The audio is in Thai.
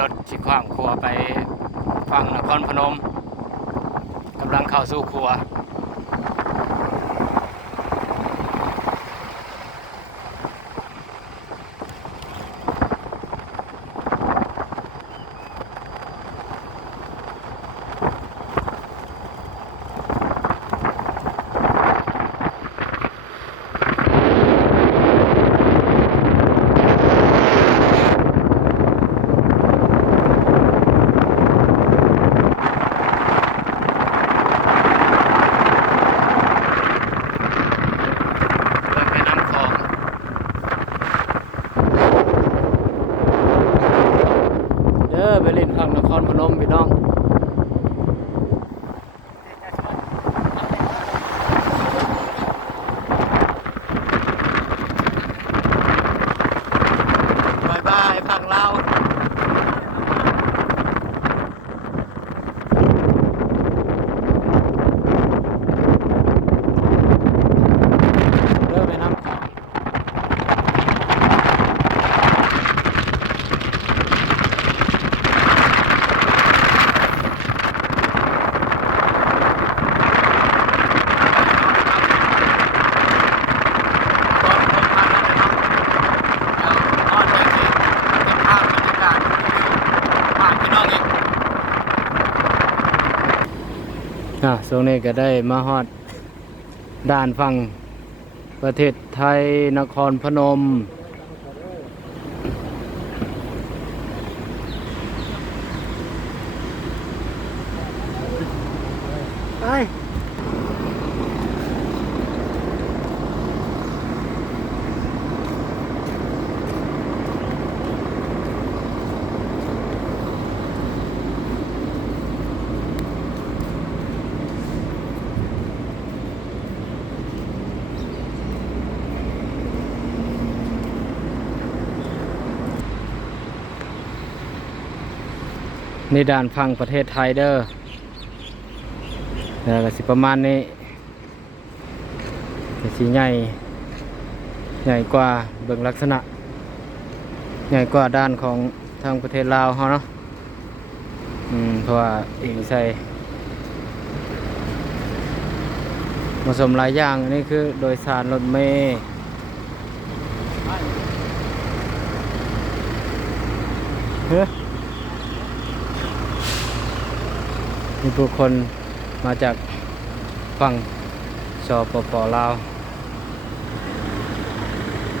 รถชิขว้างครัวไปฝั่งนครพนมกำลังเข้าสู่ครัวไปเล่นฝั่งนครพนมพี่น้องบายบายฝั่งลาวเริ่มไปน้ำของช่วงนี้ก็ได้มาฮอดด่านฝั่งประเทศไทยนครพนมไปในด่านฝั่งประเทศไทยเด้อก็สิประมาณนี้สีใหญ่กว่าเบิ่งลักษณะใหญ่กว่าด้านของทางประเทศลาวเขาเนาะเพราะว่าเองใส่ผสมหลายอย่างนี่คือโดยสารรถเมล์มีผู้คนมาจากฝั่งสปป.ลาว